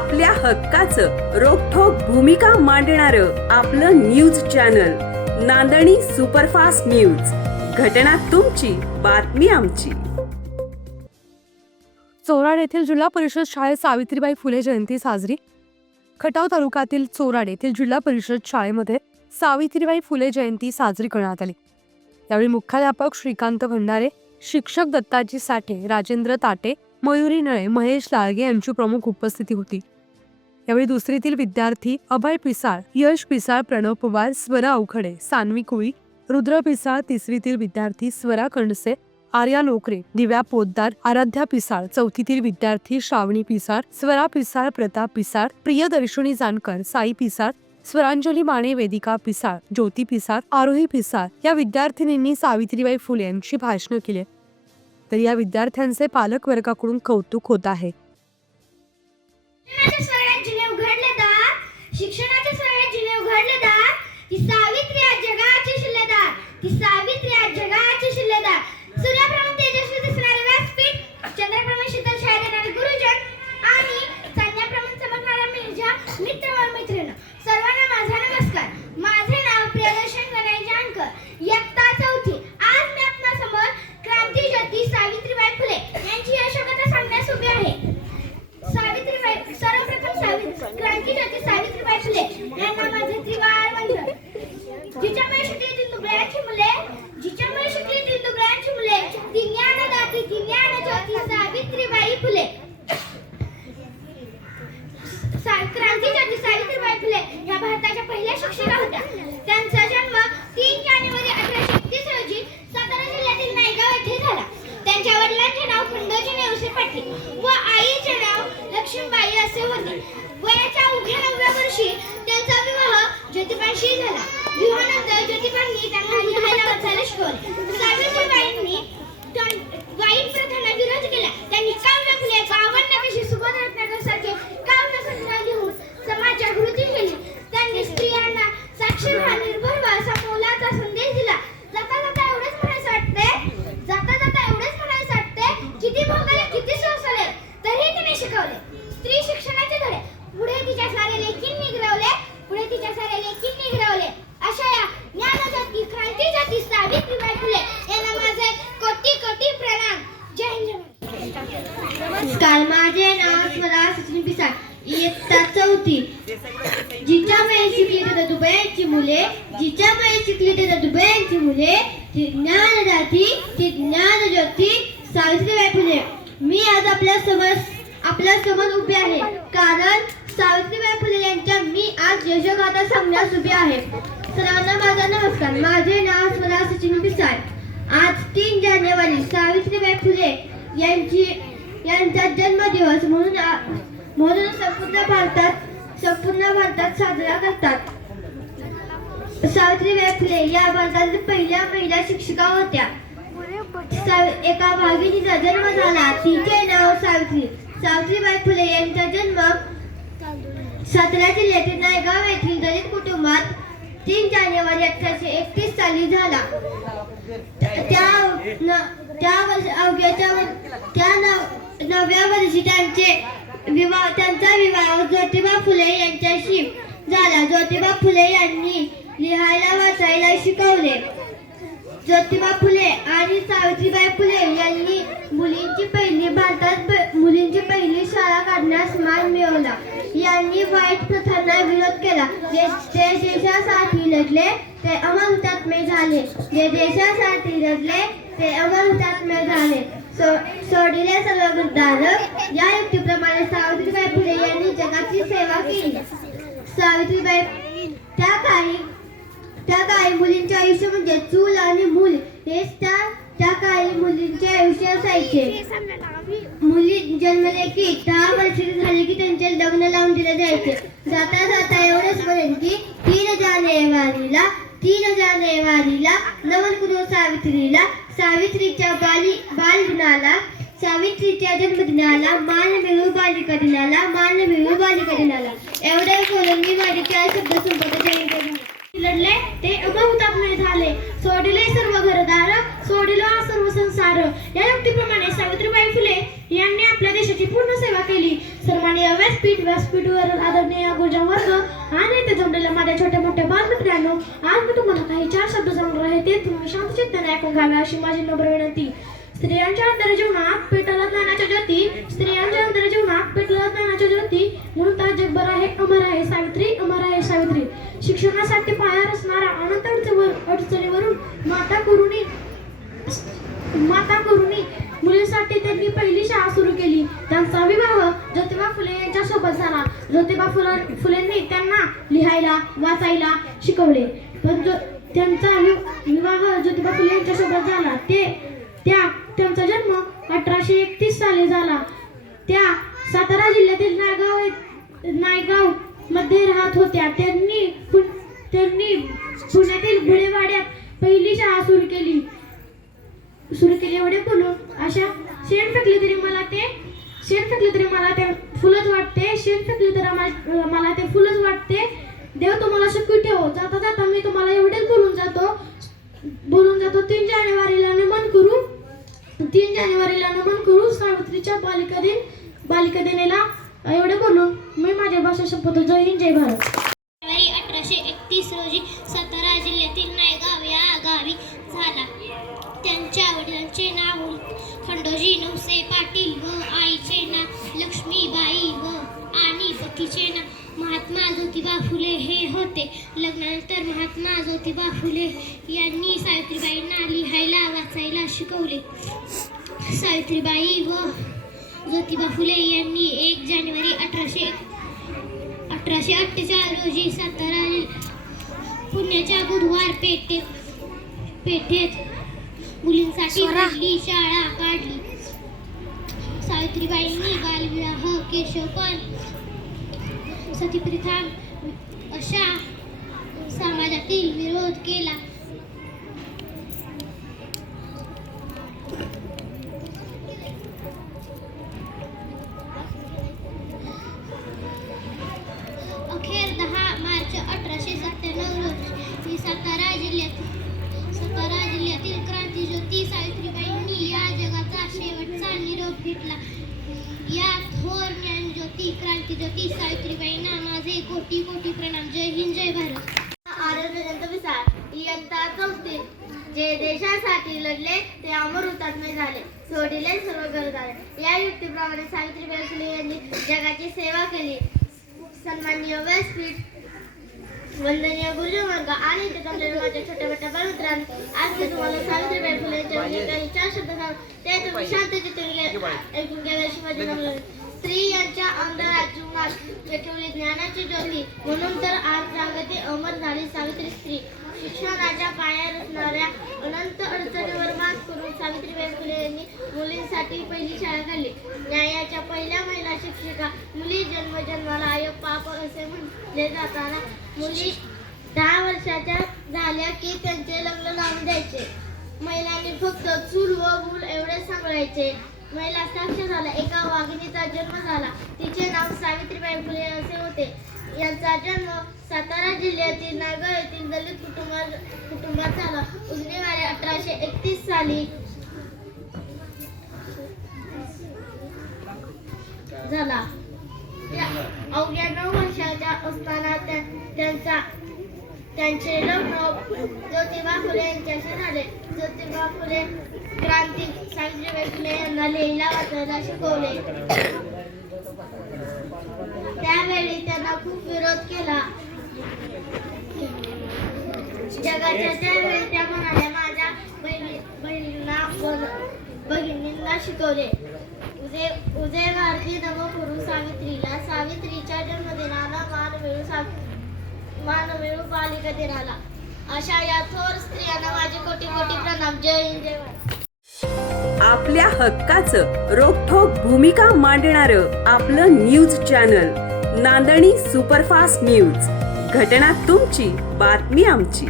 आपल्या हक्काचं रोखठोक भूमिका मांडणारं आपलं न्यूज चॅनल नांदणी सुपरफास्ट न्यूज. घटना तुमची, बातमी आमची. चोराड येथील जिल्हा परिषद शाळेत सावित्रीबाई फुले जयंती साजरी. खटाव तालुक्यातील चोराड येथील जिल्हा परिषद शाळेमध्ये सावित्रीबाई फुले जयंती साजरी करण्यात आली. त्यावेळी मुख्याध्यापक श्रीकांत भंडारे, शिक्षक दत्ताजी साठे, राजेंद्र ताटे, मयुरी नळे, महेश लाळगे यांची प्रमुख उपस्थिती होती. यावेळी दुसरीतील विद्यार्थी अभय पिसाळ, यश पिसाळ, प्रणव पवार, स्वरा अवखडे, सान्वी कुळी, रुद्र पिसाळ, तिसरीतील विद्यार्थी स्वरा कंडसे, आर्या लोकरे, दिव्या पोद्दार, आराध्या पिसाळ, चौथीतील विद्यार्थी श्रावणी पिसाळ, स्वरा पिसाळ, प्रताप पिसाळ, प्रियदर्शनी जानकर, साई पिसाळ, स्वरांजली माने, वेदिका पिसाळ, ज्योती पिसाळ, आरोही पिसाळ या विद्यार्थिनींनी सावित्रीबाई फुले यांची भाषणे केली. तर या विद्यार्थ्यांचे पालक वर्गाकडून कौतुक होत आहे. शिक्षणाच्या स्वराज्यात जिने उघडले दार, ती सावित्री आज जगाची शिल्लेदार, ती सावित्री आज जगाची शिल्लेदार. सूर्याप्रमाणे तेजस्वी दिसणारे व्यासपीठ, चंद्राप्रमाणे शीतल छाया देणारे गुरुजन आणि चांदण्याप्रमाणे चमकणारा मिर्झा मित्र व मैत्रीण, सर्वांना माझा नमस्कार. माझे नाव प्रियदर्शन गणेश जानकर, इयत्ता चौथी. आज मी आपणासमोर क्रांती ज्योती सावित्रीबाई फुले यांची यशोगाथा सांगण्यास उभी आहे. सावित्रीबाई, सर्वप्रथम क्रांती ज्योती सावित्रीबाई फुले यांना माझे त्रिवार वंदन. जिच्यामुळे शिकली दुबळ्यांची मुले, जिच्यामुळे शिकली दुबळ्यांची मुले, ती ज्ञानदाती, ती ज्ञानज्योती सावित्रीबाई फुले. क्रांती ज्योती सावित्रीबाई फुले या भारताच्या पहिल्या शिक्षिका होत्या. त्यांचा जन्म 3 जानेवारी 1831 रोजी सातारा जिल्ह्यातील नायगाव येथे झाला. त्यांच्या वडिलांचे नाव खंडोजी नेवसे पाटील व आईचे नाव लक्ष्मीबाई असे होते. वयाच्या अवघ्या 9व्या वर्षी त्यांचा विवाह ज्योतिबांशी झाला. विवाहानंतर ज्योतिबांनी त्यांना लिहायला वाचायला शिकवले. सावित्रीबाईंनी वाईट प्रथांना विरोध केला. त्यांनी काव्य फुले, काव्यनकाशी, सुबोध रत्नाकरसारखे काव्य संग्रह लिहून समाज जागृती केली. त्यांनी स्त्रियांना साक्षरता, निर्भर व समोलाचा संदेश दिला. जाता जाता एवढेच म्हणायचं वाटते, किती भोगले, किती सोसले, तरीही तिने शिकवले. स्त्री शिक्षणाचे धडे पुढे तिच्या सारे लेखींनी गिरवले. अशा या ज्ञानज्योती, क्रांती ज्योती सावित्रीबाई फुले यांना माझे कोटी कोटी प्रणाम. जय हिंद. नमस्कार. माझे नाव स्वरा सचिन पिसाळ, इयत्ता चौथी. जिच्यामुळे शिकली ते दुबळ्यांची मुले, जिच्यामुळे शिकली ते दुबळ्यांची मुले, ती ज्ञानदाती, ती ज्ञानज्योती सावित्रीबाई फुले. मी आज आपल्या समोर उभी आहे कारण सावित्रीबाई फुले यांच्या मी आज यशोगाथा सांगण्यास उभी आहे. सर्वांना माझा नमस्कार. माझे नाव स्वरा सचिन पिसाळ. आज 3 जानेवारी सावित्रीबाई फुले यांचा जन्मदिवस म्हणून संपूर्ण भारतात साजरा करतात. सावित्रीबाई फुले या भारतातील पहिल्या महिला शिक्षिका होत्या. एका वाघिणीचा जन्म झाला, तिचे नाव सावित्री. सावित्रीबाई फुले यांचा जन्म सातारा जिल्ह्यातील नायगाव येथील दलित कुटुंबात 3 जानेवारी 1831 साली झाला. त्या 9व्या वर्षी त्यांचा विवाह ज्योतिबा फुले यांच्याशी झाला. ज्योतिबा फुले यांनी लिहायला वाचायला शिकवले. ज्योतिबा फुले आणि सावित्रीबाई फुले यांनी भारतात मुलींची पहिली शाळा काढण्यास मान मिळवला. यांनी वाईट प्रथांना विरोध केला. जे देशासाठी लढले ते अमर हुतात्मे झाले. सोडिले सर्व गुरुदार. या युक्तीप्रमाणे सावित्रीबाई फुले यांनी जगाची सेवा केली. सावित्रीबाई त्या काळी मुलींचे आयुष्य म्हणजे चूल आणि मूल हेच त्या काळी मुलींचे आयुष्य असायचे. मुली जन्मले की 10 वर्षे झाली की त्यांचे लग्न लावून दिले जायचे. जाता जाता एवढेच म्हणेन की 3 जानेवारीला नमन करू सावित्रीला. सावित्रीच्या जन्मदिनाला मान मिळू बालिका दिनाला. एवढे बोलून मी माझे 4 शब्द संपत लढले ते अमर हुतात्मे झाले. सोडिले सर्व घरदार, सोडिलो हा सर्व संसार. या युक्तीप्रमाणे सावित्रीबाई फुले यांनी आपल्या देशाची पूर्ण सेवा केली. सर्वांनी हव्यास व्यासपीठवरील आदरणीय गुरुजन वर्ग आणि ते जमलेल्या माझ्या छोट्या मोठ्या बालमित्रांनो, आज मी तुम्हाला काही 4 शब्द सांगणार आहे. ते तुम्ही शांत चित्ताने ऐकून घ्यावे अशी माझी नम्र विनंती. स्त्रियांच्या अंतर जीवनात पेटला ज्ञानाच्या ज्योती, स्त्रियांच्या अंतर जीवनात पेटला ज्ञानाच्या ज्योती, म्हणून तर जगभर आहे अमर आहे सावित्री, अमर आहे सावित्री. शिक्षणासाठी पाया रचणाऱ्या अनंत अडचणीवरून माता करुणी मुलींसाठी त्यांनी पहिली शाळा सुरू केली. त्यांचा विवाह ज्योतिबा फुले यांच्यासोबत झाला. ज्योतिबा फुलेंनी त्यांना लिहायला वाचायला शिकवले. पण त्यांचा विवाह ज्योतिबा फुले यांच्यासोबत झाला. त्यांचा जन्म 1831 साली झाला. त्या सातारा जिल्ह्यातील नायगाव मध्ये राहत होत्या. त्यांनी पुण्यातील भुळेवाड्यात पहिली शाळा सुरू केली. एवढे बोलून अशा शेण फेकले तरी मला ते फुलच वाटते. शेण फेकले तर मला ते फुलच वाटते. देव तुम्हाला सुखी ठेवो. जाता जाता मी तुम्हाला एवढेच बोलून जातो. 3 जानेवारीला नमन करू सावित्रीच्या बालिका दिनेला. एवढे बोलून मी माझ्या भाषा संपवतो. जय हिंद, जय भारत. 1831 रोजी सातारा जिल्ह्यातील नायगाव या गावी झाला. त्यांच्या वडिलांचे नाव खंडोजी नवसे पाटील व आईचे नाव लक्ष्मीबाई व आणि पतीचे नाव महात्मा ज्योतिबा फुले हे होते. लग्नानंतर महात्मा ज्योतिबा फुले यांनी सावित्रीबाईंना लिहायला वाचायला शिकवले. सावित्रीबाई व ज्योतिबा फुले यांनी 1 जानेवारी 1848 रोजी सातारा पुण्याच्या बुधवार पेठेत मुलींसाठी पहिली शाळा काढली. सावित्रीबाईंनी बालविवाह, केशवपण, सतीप्रथा अशा समाजातील विरोध केला. अखेर 10 मार्च 1897 रोजी सातारा जिल्ह्यातील क्रांतिज्योती सावित्रीबाईंनी या जगाचा शेवटचा निरोप घेतला. या थोर ज्ञानज्योती क्रांतिज्योती सावित्रीबाईंना माझे कोटी कोटी प्रणाम. जय हिंद, जय भारत. इयत्ता 4. जे देशासाठी लढले ते अमर हुतात्मे झाले. सोडिले सर्व गरजाळे. या युक्तीप्रमाणे सावित्रीबाई फुले यांनी जगाची सेवा केली. सन्माननीय व्यासपीठ, वंदनीय गुरुजन वर्ग आणि इथे जमलेल्या माझ्या छोट्या मोठ्या बालमित्रांनो, आज मी तुम्हाला सावित्रीबाई फुले यांच्याविषयी काही 4 शब्द सांगतो. ते तुम्ही शांत चित्ताने ऐकून घ्यावे अशी माझी नम्र विनंती. स्त्री यांच्या अंधारात जीवनात पेटवली ज्ञानाची ज्योती, म्हणून तर आज जागते अमर झाली सावित्री स्त्री. शिक्षणाच्या पाया रचणाऱ्या अनंत अडचणीवर मात करून सावित्रीबाई फुले यांनी मुलींसाठी पहिली शाळा काढली. न्यायाच्या पहिल्या महिला शिक्षिका. मुली जन्मजन्माला आयोग पाप असे म्हटले जाताना मुली 10 वर्षाच्या झाल्या की त्यांचे लग्न लावून द्यायचे. महिलांनी फक्त चूल व मूल एवढे सांभाळायचे. महिला साक्ष झाल्या. एका वाघिणीचा जन्म झाला. तिचे नाव सावित्रीबाई फुले असे होते. यांचा जन्म सातारा जिल्ह्यातील नायगाव येथील दलित कुटुंबात झाला. उजनीवारी 1831 साली झाला. अवघ्या 9 वर्षाच्या असताना त्यांचे लग्न ज्योतिबा फुले यांच्याशी झाले. ज्योतिबा फुले क्रांती सावित्रीबाई फुले यांना लिहायला वाचायला शिकवले. त्यावेळी त्यांना खूप विरोध केला. जगाच्या त्यावेळी त्या म्हणाल्या माझ्या बहिणींना शिकवले. उदय भारती नमो करू सावित्रीला. सावित्रीच्या जन्मदिनाला मान मिळू बालिका दिनाला. अशा या थोर स्त्रियांना माझे कोटी कोटी प्रणाम. जय हिंद, जय भारत. आपल्या हक्काचं रोखठोक भूमिका मांडणारं आपलं न्यूज चॅनल नांदणी सुपरफास्ट न्यूज. घटना तुमची, बातमी आमची.